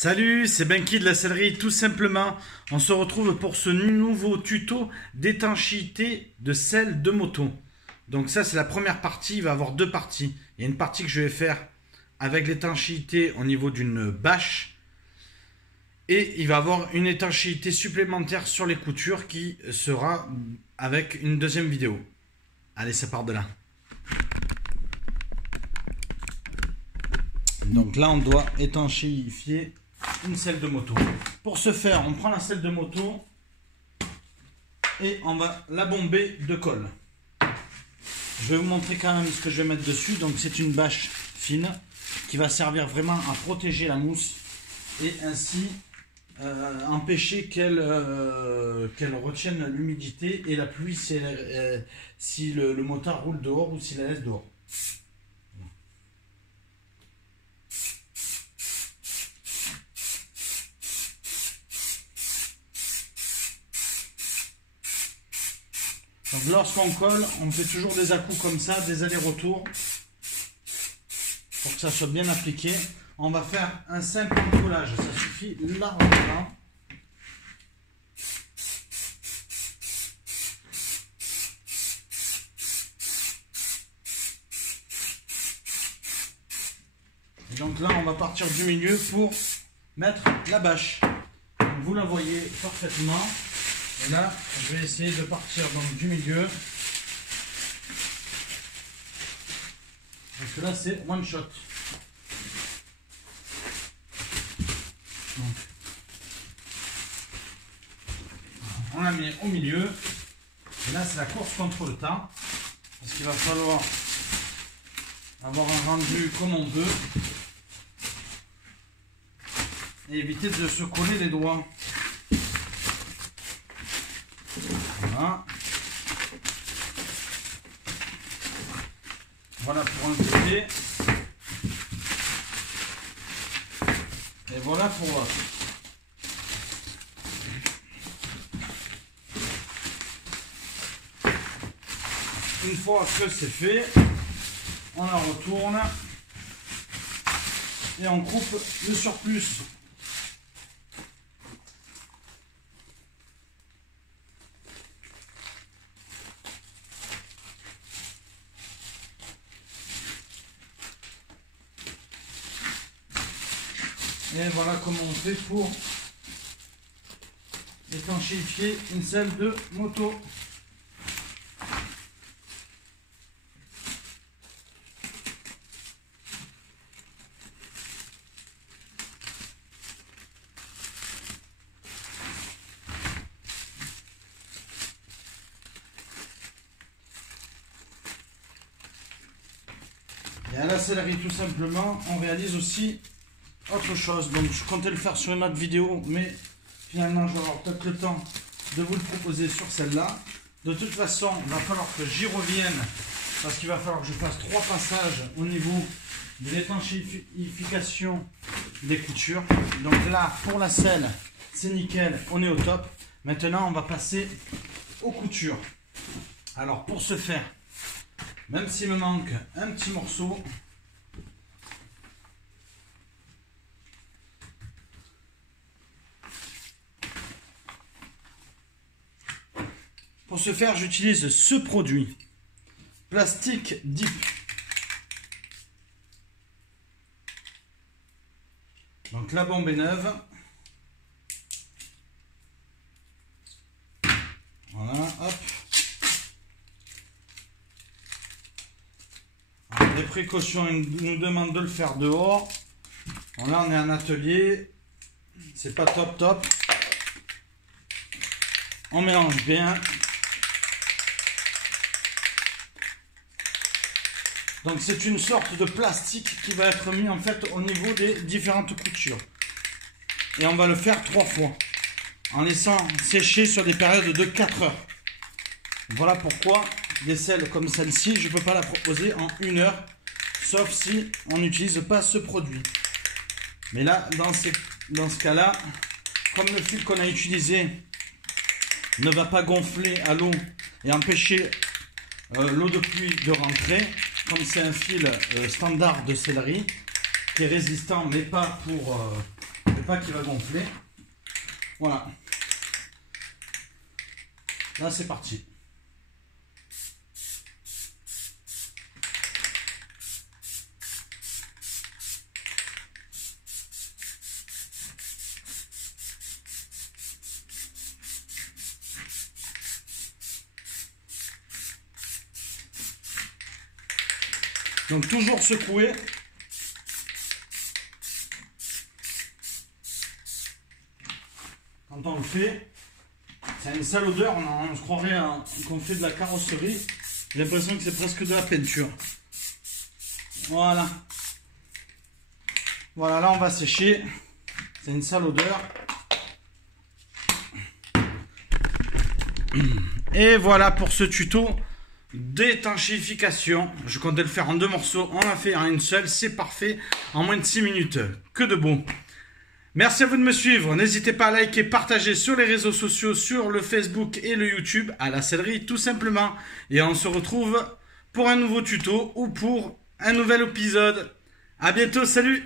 Salut, c'est Benki de la sellerie, tout simplement. On se retrouve pour ce nouveau tuto d'étanchéité de selle de moto. Donc ça, c'est la première partie, il va y avoir deux parties. Il y a une partie que je vais faire avec l'étanchéité au niveau d'une bâche. Et il va y avoir une étanchéité supplémentaire sur les coutures qui sera avec une deuxième vidéo. Allez, ça part de là. Donc là, on doit étanchéifier une selle de moto. Pour ce faire, on prend la selle de moto et on va la bomber de colle. Je vais vous montrer quand même ce que je vais mettre dessus. Donc c'est une bâche fine qui va servir vraiment à protéger la mousse et ainsi empêcher qu'elle retienne l'humidité et la pluie si le moteur roule dehors ou s'il la laisse dehors. Donc lorsqu'on colle, on fait toujours des à-coups comme ça, des allers-retours, pour que ça soit bien appliqué. On va faire un simple collage, ça suffit largement. Et donc là, on va partir du milieu pour mettre la bâche. Donc, vous la voyez parfaitement. Et là, je vais essayer de partir donc du milieu. Parce que là, c'est one shot. Donc, on la met au milieu. Et là, c'est la course contre le temps. Parce qu'il va falloir avoir un rendu comme on veut. Et éviter de se coller les doigts. Voilà. Voilà pour un côté. Et voilà pour l'autre. Une fois que c'est fait, on la retourne et on coupe le surplus. Et voilà comment on fait pour étanchéifier une selle de moto. Et à la sellerie, tout simplement, on réalise aussi autre chose. Donc je comptais le faire sur une autre vidéo, mais finalement je vais avoir peut-être le temps de vous le proposer sur celle-là. De toute façon, il va falloir que j'y revienne parce qu'il va falloir que je fasse 3 passages au niveau de l'étanchéification des coutures. Donc là, pour la selle, c'est nickel, on est au top. Maintenant, on va passer aux coutures. Alors pour ce faire, même s'il me manque un petit morceau, pour ce faire, j'utilise ce produit, Plastic Dip. Donc la bombe est neuve. Voilà, hop. Alors, les précautions, ils nous demandent de le faire dehors. Bon, là, on est en atelier. C'est pas top. On mélange bien. Donc c'est une sorte de plastique qui va être mis en fait au niveau des différentes coutures. Et on va le faire 3 fois. En laissant sécher sur des périodes de 4 heures. Voilà pourquoi des selles comme celle-ci, je ne peux pas la proposer en 1 heure. Sauf si on n'utilise pas ce produit. Mais là, dans ce cas-là, comme le fil qu'on a utilisé ne va pas gonfler à l'eau et empêcher l'eau de pluie de rentrer, comme c'est un fil standard de sellerie qui est résistant mais pas pour Le pack qui va gonfler. Voilà. Là, c'est parti. Donc toujours secouer. Quand on le fait, c'est une sale odeur, on se croirait qu'on fait de la carrosserie. J'ai l'impression que c'est presque de la peinture. Voilà. Voilà, là on va sécher. C'est une sale odeur. Et voilà pour ce tuto d'étanchéification. Je comptais le faire en 2 morceaux, on l'a fait en une seule, c'est parfait, en moins de 6 minutes, que de bon. Merci à vous de me suivre, n'hésitez pas à liker, partager sur les réseaux sociaux, sur le Facebook et le YouTube, à la sellerie tout simplement. Et on se retrouve pour un nouveau tuto ou pour un nouvel épisode. A bientôt, salut!